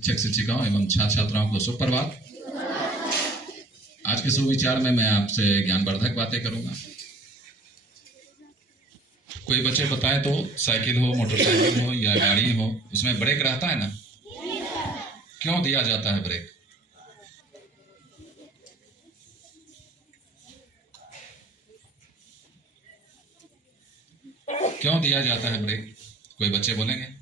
शिक्षक शिक्षिकाओं एवं छात्र छात्राओं को सुप्रभात। आज के सुविचार में मैं आपसे ज्ञानवर्धक बातें करूंगा। कोई बच्चे बताएं तो साइकिल हो, मोटरसाइकिल हो या गाड़ी हो, उसमें ब्रेक रहता है ना? क्यों दिया जाता है ब्रेक? क्यों दिया जाता है ब्रेक? कोई बच्चे बोलेंगे?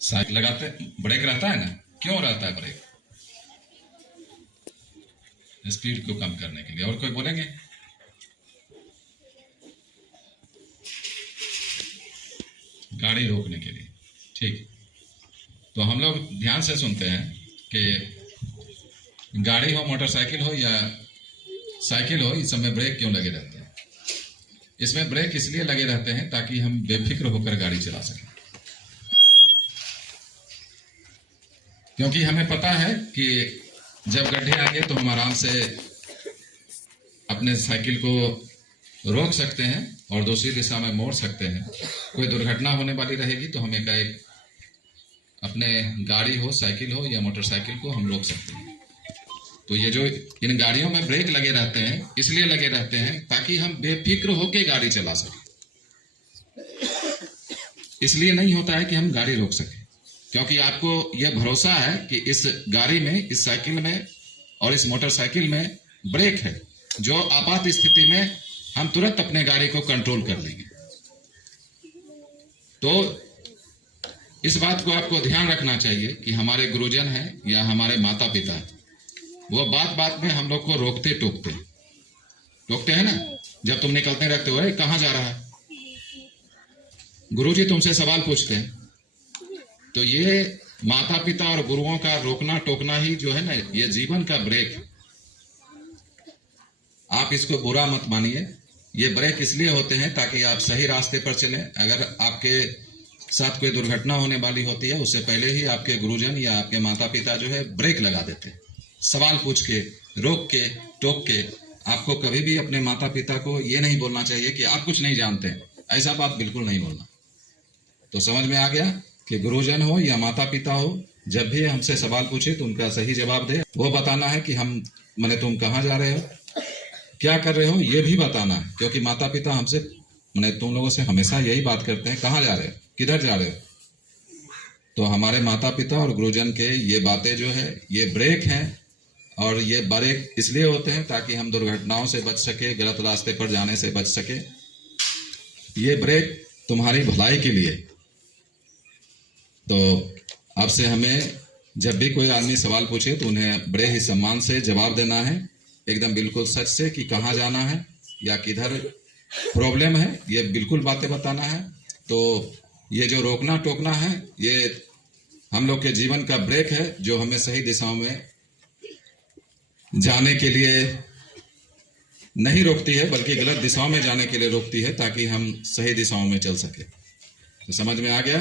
साइकिल लगाते ब्रेक रहता है ना? क्यों रहता है ब्रेक? स्पीड को कम करने के लिए। और कोई बोलेंगे? गाड़ी रोकने के लिए। ठीक, तो हम लोग ध्यान से सुनते हैं कि गाड़ी हो, मोटरसाइकिल हो या साइकिल हो, इस समय ब्रेक क्यों लगे रहते हैं? इसमें ब्रेक इसलिए लगे रहते हैं ताकि हम बेफिक्र होकर गाड़ी चला सकें, क्योंकि हमें पता है कि जब गड्ढे आएंगे तो हम आराम से अपने साइकिल को रोक सकते हैं और दूसरी दिशा में मोड़ सकते हैं। कोई दुर्घटना होने वाली रहेगी तो हम एकाएक अपने गाड़ी हो, साइकिल हो या मोटरसाइकिल को हम रोक सकते हैं। तो ये जो इन गाड़ियों में ब्रेक लगे रहते हैं इसलिए लगे रहते हैं ताकि हम बेफिक्र होकर गाड़ी चला सकें। इसलिए नहीं होता है कि हम गाड़ी रोक सकें, क्योंकि आपको यह भरोसा है कि इस गाड़ी में, इस साइकिल में और इस मोटरसाइकिल में ब्रेक है, जो आपात स्थिति में हम तुरंत अपने गाड़ी को कंट्रोल कर लेंगे। तो इस बात को आपको ध्यान रखना चाहिए कि हमारे गुरुजन हैं या हमारे माता पिता हैं, वो बात बात में हम लोग को रोकते टोकते हैं ना। जब तुम निकलते रहते हो, कहाँ जा रहा है, गुरुजी तुमसे सवाल पूछते हैं, तो ये माता पिता और गुरुओं का रोकना टोकना ही जो है ना, ये जीवन का ब्रेक है। आप इसको बुरा मत मानिए। ये ब्रेक इसलिए होते हैं ताकि आप सही रास्ते पर चलें। अगर आपके साथ कोई दुर्घटना होने वाली होती है, उससे पहले ही आपके गुरुजन या आपके माता पिता जो है ब्रेक लगा देते हैं, सवाल पूछ के, रोक के, टोक के। आपको कभी भी अपने माता पिता को ये नहीं बोलना चाहिए कि आप कुछ नहीं जानते। ऐसा बात बिल्कुल नहीं बोलना। तो समझ में आ गया कि गुरुजन हो या माता पिता हो, जब भी हमसे सवाल पूछे तो उनका सही जवाब दे। वो बताना है कि तुम कहाँ जा रहे हो, क्या कर रहे हो, ये भी बताना है, क्योंकि माता पिता हमसे तुम लोगों से हमेशा यही बात करते हैं, कहाँ जा रहे हो, किधर जा रहे हो। तो हमारे माता पिता और गुरुजन के ये बातें जो है ये ब्रेक हैं, और ये ब्रेक इसलिए होते हैं ताकि हम दुर्घटनाओं से बच सके, गलत रास्ते पर जाने से बच सके। ये ब्रेक तुम्हारी भलाई के लिए। तो आपसे हमें जब भी कोई आदमी सवाल पूछे तो उन्हें बड़े ही सम्मान से जवाब देना है, एकदम बिल्कुल सच से, कि कहाँ जाना है या किधर प्रॉब्लम है, ये बिल्कुल बातें बताना है। तो ये जो रोकना टोकना है ये हम लोग के जीवन का ब्रेक है, जो हमें सही दिशाओं में जाने के लिए नहीं रोकती है, बल्कि गलत दिशाओं में जाने के लिए रोकती है, ताकि हम सही दिशाओं में चल सके। तो समझ में आ गया।